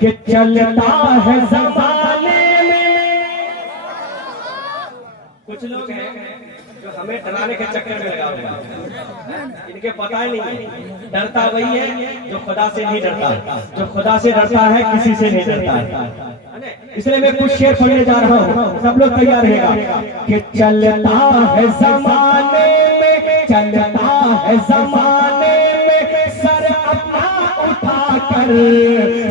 कि चलता है जमाने में। कुछ लोग हैं जो हमें डराने के चक्कर में लगा हुए हैं, इनके पता ही नहीं है डरता वही है जो खुदा से नहीं डरता, जो खुदा से डरता है किसी से नहीं डरता। इसलिए मैं कुछ शेर पढ़ने जा रहा हूँ, सब लोग तैयार रहेगा। कि चलता है जमाने में, चलता है जमाने में, सर अपना उठा कर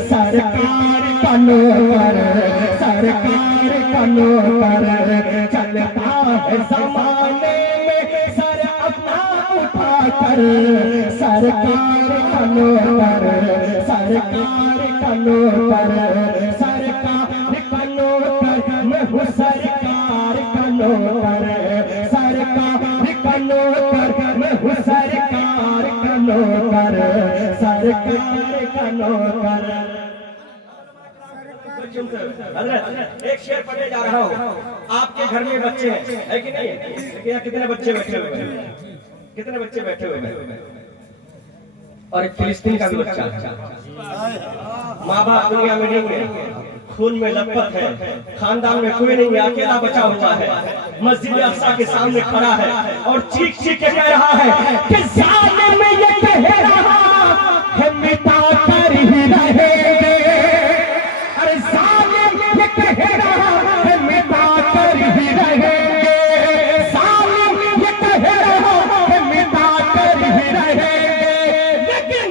सरकार का नौकर, सरकार का नौकर। चलता है जमाने में, सर अपना उठा कर सरकार का नौकर, सरकार का नौकर, सरकार का नौकर। मैं हूँ सरकार का नौकर, सरकार का नौकर। मैं हूँ सरकार का नौकर, सरकार का नौकर। हज़रत एक शेर पढ़ने जा रहा हूँ। आपके घर में बच्चे हैं, है कि नहीं? लेकिन कितने बच्चे बैठे हुए हैं? कितने बच्चे बैठे हुए हैं? और एक फिलिस्तीन का भी बच्चा, माँ बाप दुनिया में नहीं है, खून में लथपथ है, खानदान में कोई नहीं है, अकेला बचा हुआ है, मस्जिद अक्सा के सामने खड़ा है और चीख चीख के कह रहा है कि जालिम ये कह रहा है मिटा कर ही रहेंगे। अरे जालिम ये कह रहा है मिटा कर ही रहेंगे, जालिम ये कह रहा है मिटा कर ही रहेंगे। लेकिन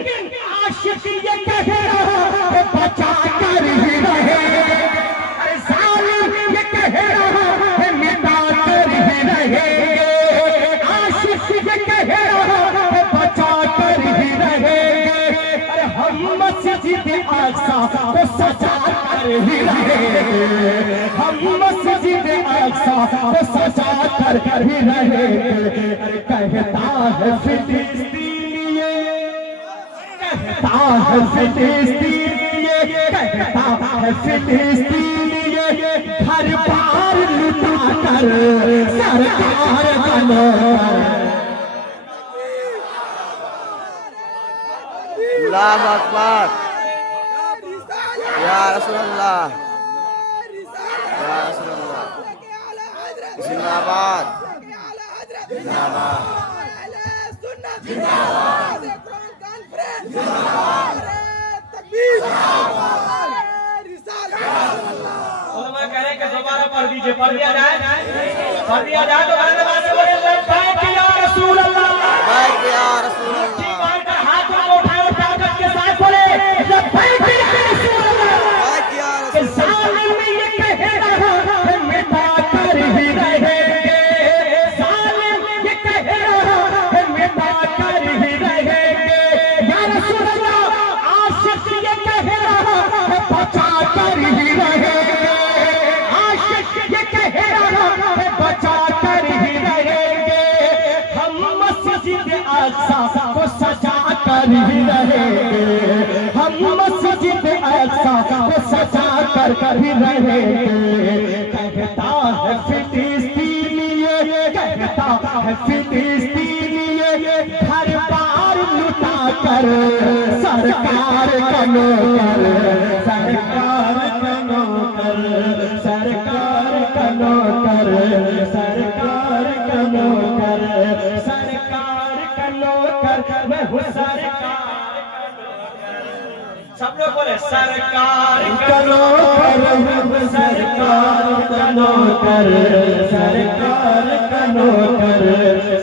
आशिक ये कह रहा है बचा कर ही रहेंगे। अरे जालिम ये कह रहा है मिटा कर ही रहेंगे, आशिक ये कह रहा है बचा कर ही रहेंगे। अरे हम मस्जिद अक्सा को सजा कर ही रहेंगे, हम मस्जिद अक्सा को सजा कर ही रहेंगे। अरे कहता है फिलिस्तीनी, कहता है फिलिस्तीनी, कहता है फिलिस्तीनी, हर बार लुटा कर सरकार का नौकर। अल्लाहु अकबर, या रसूलल्लाह, या रसूलल्लाह। जिंदाबाद, जिंदाबाद, जिंदाबाद, कह रहे कि दोबारा पढ़ दीजिए, पढ़ दिया जाए, पढ़ दिया जाए तो लब्बैक या रसूल अल्लाह, लब्बैक या रसूल अल्लाह। हाथ को उठाए और ताकत के साथ बोले लब्बैक या रसूल अल्लाह। लब्बैक या रसूल अल्लाह। जालिम ये कह रहा है मिटा कर ही रहेंगे, जालिम ये कह रहा है मिटा कर ही रहेंगे। या रसूल अल्लाह, आशिक ये कह रहा है बचा कर ही रहेंगे, आशिक ये कह रहा है बचा कर ही रहेंगे। हम मस्जिद अक्सा को सजा कर ही रहेंगे, हम मस्जिद अक्सा को सजा कर ही रहेंगे। कहता है फिलिस्तीनी, कहता है फिलिस्तीनी, हर बार लुटा कर सरकार का नौकर, सरकार का नौकर, सरकार का नौकर, सरकार का नौकर, सरकार का नौकर। मैं हूँ सरकार, सब लोग बोले सरकार का नौकर, सरकार का नौकर, सरकार का नौकर,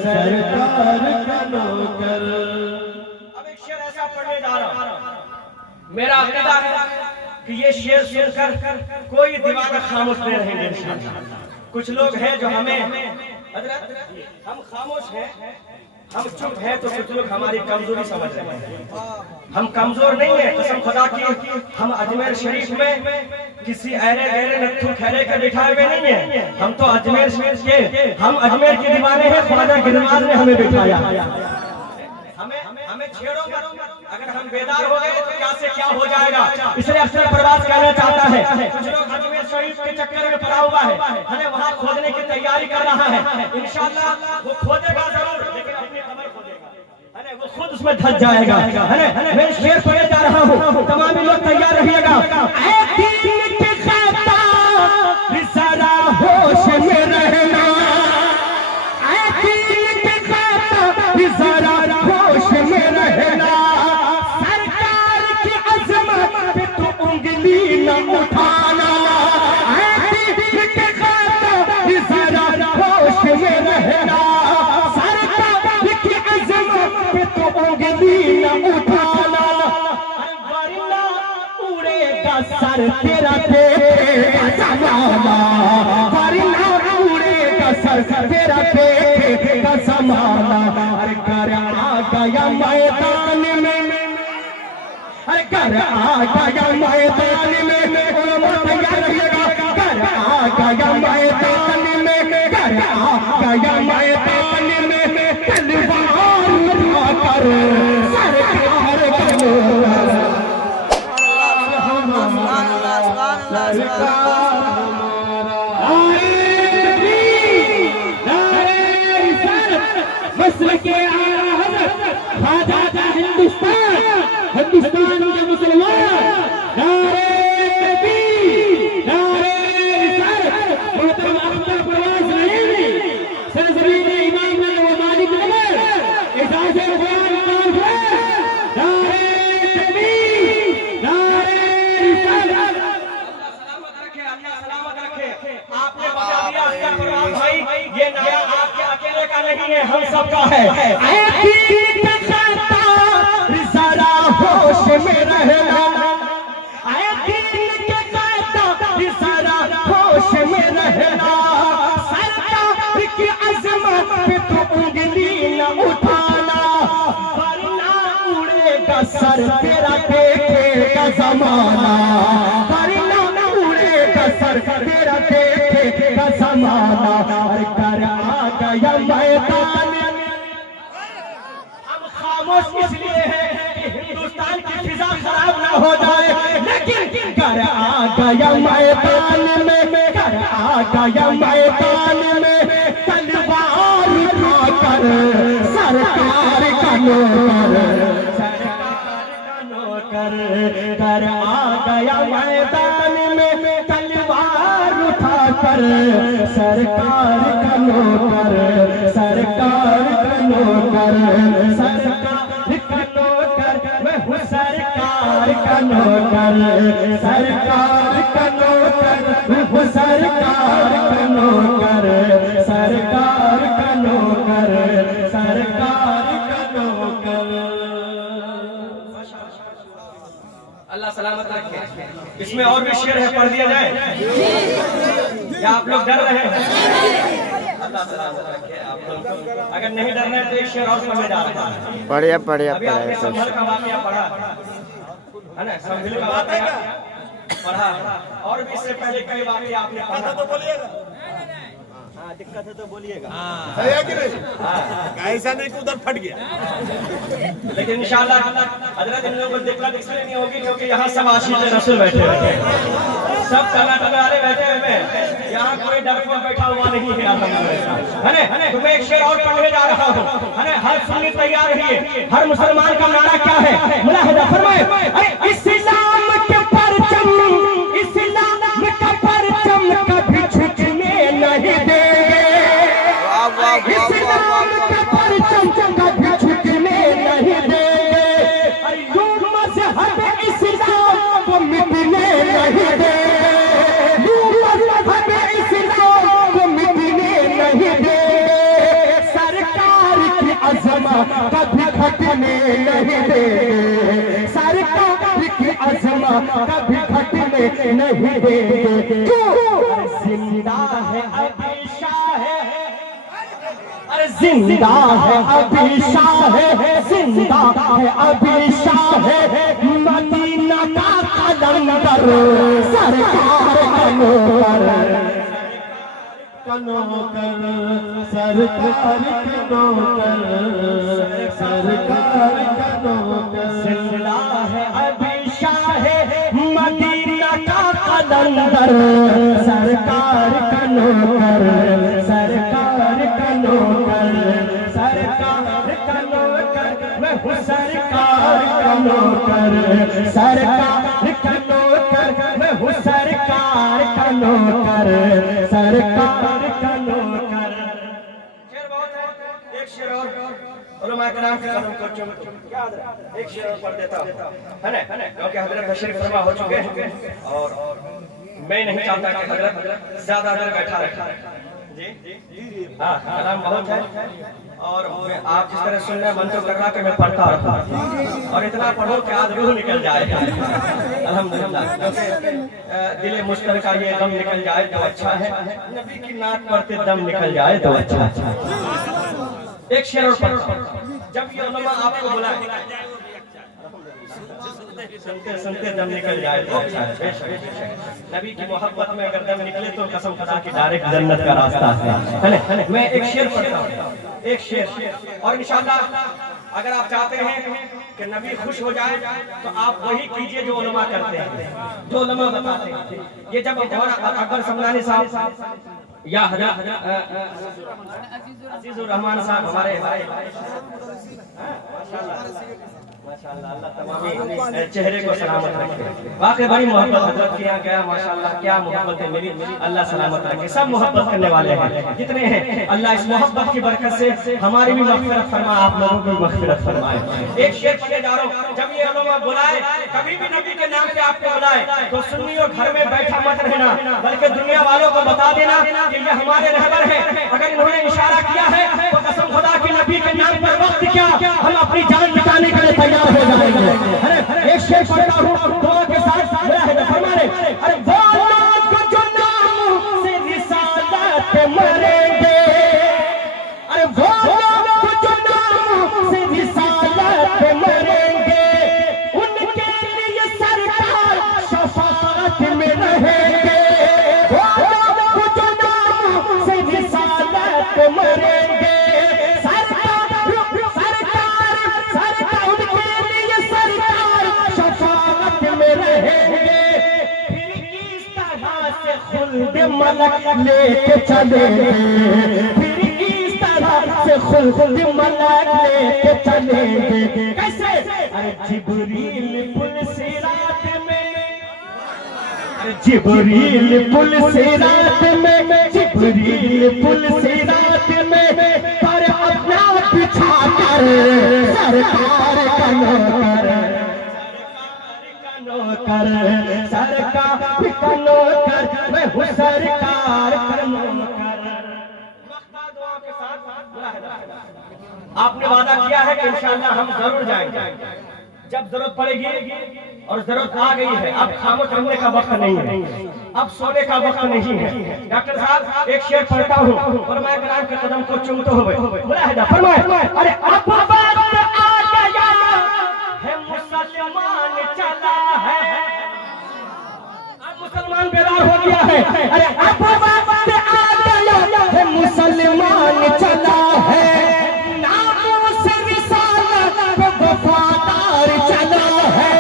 सरकार का नौकर। अब एक शेर ऐसा पढ़ने जा रहा हूं, मेरा अकीदा है कि ये शेर सुनकर कोई दीवाना खामोश नहीं रहेंगे इंशाअल्लाह। कुछ लोग हैं जो हमें, हजरत हम खामोश हैं, हम चुप हैं, तो कुछ लोग हमारी कमजोरी समझ रहे हैं। हम कमजोर नहीं है, कसम खुदा की। हम अजमेर शरीफ में किसी ऐरे गहरे नत्थु खैरे के बिठाए हुए नहीं है, हम तो अजमेर शरीफ के, हम अजमेर के दीवाने हैं। ख्वाजा गिरवाज ने हमें बिठाया, हमें छेड़ो मत। अगर हम बेदार हो गए तो क्या से क्या हो जाएगा। इसलिए अफसर परवाज कहना चाहता है, कुछ लोग अजमेर शरीफ के चक्कर में पड़ा हुआ है, हमें वहाँ खोदने की तैयारी कर रहा है। इंशाअल्लाह वो खोदेगा जरूर, लेकिन अपनी कमर खोदेगा, वो खुद उसमें धस जाएगा। मैं शेर पढ़ने जा रहा हूँ, तमाम लोग तैयार रहिएगा। लगा ऐ दीन के खाता जरा होश में रहना, ऐ दीन के खाता जरा होश में रहना, सरकार की अजमत पे तो उंगली न उठाना, ऐ दीन के खाता जरा होश में रहना, सरकार की अजमत पे तो उंगली न उठाना, वरना उड़ेगा सर तेरा देखेगा जमाना, वरना उड़ेगा सर तेरा देखेगा जमाना। अरे घर आ गया मैदान में, अरे घर आ गया मैदान में, तैयार रहिएगा, घर आ गया मैदान में, घर आ गया मैदान में, तलवार उठाकर सरकार का मसल के आज़ाद हिंदुस्तान, हिंदुस्तान के मुसलमान, नारे तकबीर, नारे रिसालत, मोहतरम अख्तर परवेज रहीमी, सरजमीन इमाम व मालिक नगर, एजाज़ बयान कॉन्फ्रेंस, नारे तकबीर, नारे रिसालत। आपने बता दिया अख्तर परवेज भाई, ये नारा आपके अकेले का नहीं है, हम सबका है। ऐ दीन के खाता जरा होश में रहना, ऐ दीन के खाता जरा होश में रहना, सरकार की अजमत पे तो उंगली न उठाना, वरना उड़ेगा सर तेरा देखेगा जमाना, वरना उड़ेगा सर तेरा देखेगा जमाना। अरे घर आ गया मैदान में, हम खामोश इसलिए हैं कि हिंदुस्तान की फिजा खराब ना हो जाए, लेकिन घर आ गया मैदान में, घर आ गया मैदान में, तलवार उठाकर सरकार का नौकर, सरकार का नौकर, घर आ गया मैदान में, तलवार उठाकर सरकार का नौकर, सरकार का नौकर, सरकार का नौकर, मैं हूँ सरकार का नौकर, सरकार का नौकर, मैं हूँ सरकार का नौकर, सरकार का नौकर, सरकार का नौकर। अल्लाह सलामत रखे। इसमें और भी शेर है, पढ़ दिया जाए क्या आप लोग डर रहे हैं? अल्लाह सलामत रखे आप लोग। अगर नहीं डर रहे तो एक शेर और पढ़ने जा रहे हैं। बढ़िया बढ़िया अभी आपने संभल का वाकया पढ़ा है ना, संभल का वाकया पढ़ा, और भी इससे पहले कई वाकया आपने पढ़ा। तो बोलिएगा, हाँ दिक्कत है तो बोलिएगा, है कि नहीं? ऐसा नहीं कि उधर फट गया। लेकिन इंशाअल्लाह हजरत इन लोगों को दिक्कत इसलिए नहीं होगी क्योंकि यहाँ सब आशिक़ रसूल बैठे हुए हैं, सब कर्नाटक वाले बैठे हुए हैं, यहाँ कोई डरपोक बैठा हुआ नहीं है। तो मैं एक शेर और पढ़ने जा रहा हूँ, है ना। हर सुन्नी तैयार रहिए। हर मुसलमान का नारा क्या है? मुलाहिदा फरमाए, अरे इस्लाम के परचम, इस्लाम का परचम कभी झुकने नहीं देंगे, इस्लाम का परचम कभी झुकने नहीं देंगे, मज़हब इस्लाम को मिटने नहीं देंगे, मज़हब इस्लाम को मिटने नहीं देंगे, सरकार की अज़मत कभी घटने नहीं देंगे, सरकार की अज़मत कभी घटने नहीं देंगे। क्यों? जिंदा है अभी शाह, अरे जिंदा है अभी शाह, जिंदा है अभी शाह, मदीना का कलंदर, सरकार का नौकर, सरकार का नौकर, सरकार का नौकर, जिंदा है अभी शाह, मदीना का कलंदर, सरकार का नौकर, सरकार का नौकर, सरकार का नौकर, मैं हूँ सरकार का नौकर, सरकार का नौकर, कराम के कदम को चूमता हूं। क्या हजरत एक शेर पढ़ देता हूं, है ना, क्योंकि हजरत तशरीफ फरमा हो चुके हैं और मैं नहीं चाहता कि हजरत ज्यादा देर बैठा रहे। जी हाँ, कलाम बहुत है और आप जिस तरह सुन रहे हैं मन तो कर रहा कि मैं पढ़ता रहूं और इतना पढ़ो कि आज रूह निकल जाए। अल्हम्दुलिल्लाह, क्योंकि दिल मुश्किल का ये दम निकल जाए तो अच्छा है, नबी की नात पढ़ते दम निकल जाए तो अच्छा है। एक शेर और पढ़ो, जब ये उलमा आपको बुलाए सुनते सुनते दम निकल जाए तो अच्छा है। बेशक नबी की मोहब्बत में अगर दम निकले तो कसम खुदा की डायरेक्ट जन्नत का रास्ता है। मैं एक शेर पढ़ता हूँ, एक शेर, और इंशाअल्लाह अगर आप चाहते हैं कि नबी खुश हो जाए तो आप वही कीजिए जो उलमा करते हैं, जो उलमा बताते हैं। ये जब अकबर समदानी साहब या अजीजुर रहमान साहब हमारे माशाअल्लाह, अल्लाह तमामी चेहरे को सलामत रखे। वाकई बड़ी मोहब्बत हजरत के यहाँ गया, माशाअल्लाह क्या मोहब्बत है मेरी, अल्लाह सलामत रखे। सब मोहब्बत करने वाले हैं जितने हैं, अल्लाह इस मोहब्बत की बरकत से हमारी भी मग़फ़िरत फरमा, आप लोगों की मग़फ़िरत फरमाए। एक शेर पढ़ने जा रहा हूँ, जब ये उलमा बुलाए, कभी भी नबी के नाम पे आपको बुलाए तो सुन्नियों घर में बैठा मत रहना, बल्कि दुनिया वालों को बता देना कि ये हमारे रहबर हैं। अगर इन्होंने इशारा किया है तो कसम खुदा के नबी के नाम पर वक्त क्या हम अपनी जान मिटाने के लिए तैयार हो जाएंगे। अरे एक शेर पढ़ता हूँ दुआ के साथ, फरमाने अरे वो लोग जो नाम से रिसालत मरेंगे, अरे वो लोग जो नाम से रिसालत मरेंगे, उनके लिए सरकार शफाअत में रहेंगे। वो लोग जो नाम से रिसालत मरेंगे, मलक लेके चलेंगे, फिर इस तरह से खुद मलक लेके चलेंगे। कैसे? अरे जिब्रील पुल सिरात में, अरे जिब्रील पुल सिरात में, जिब्रील पुल सिरात में पर अपना बिछा कर सरकार का नौकर, सरकार का नौकर, मैं हूँ सरकार का नौकर। आपने वादा किया है कि इंशाअल्लाह हम जरूर जाएंगे जब जरूरत पड़ेगी, और जरूरत आ गई है। अब खामोश रहने का वक्त नहीं है, अब सोने का वक्त नहीं है। डॉक्टर साहब एक शेर पढ़ता हूँ, फरमाए कराम के कदम को चूमते हुए फरमाए अरे अब वक्त आ गया है, मुसलमान चला है, अब मुसलमान बेदार हो गया है। अरे अब वक्त आ गया है, मुसलमान चला है, नामों से रिसालत को वफादार चला है,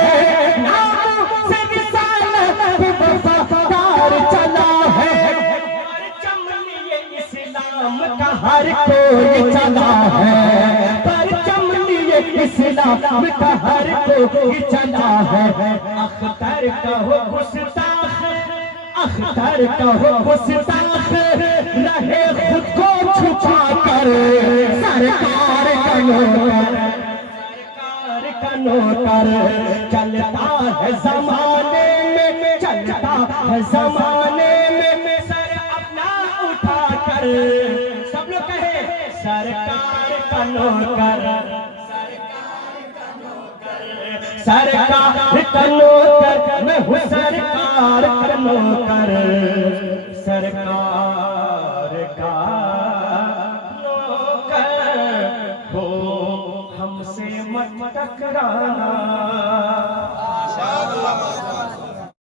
नामों से रिसालत को वफादार चला है। परचम लिए इस्लाम का हर कोई चला है, परचम लिए इस्लाम का हर कोई चला है। अख्तर का हो गुस्ताख, अख्तर का हो गुस्ताख, रहे खुद को छुपा कर सरकार का नौकर, सरकार का नौकर। चलता है जमाने में, चलता है जमाने में, सर अपना उठा कर, सब लोग कहे सरकार का नौकर, सरकार का नौकर, मैं हूँ सरकार का नौकर, सरकार का नौकर हो, हमसे मत टकराना।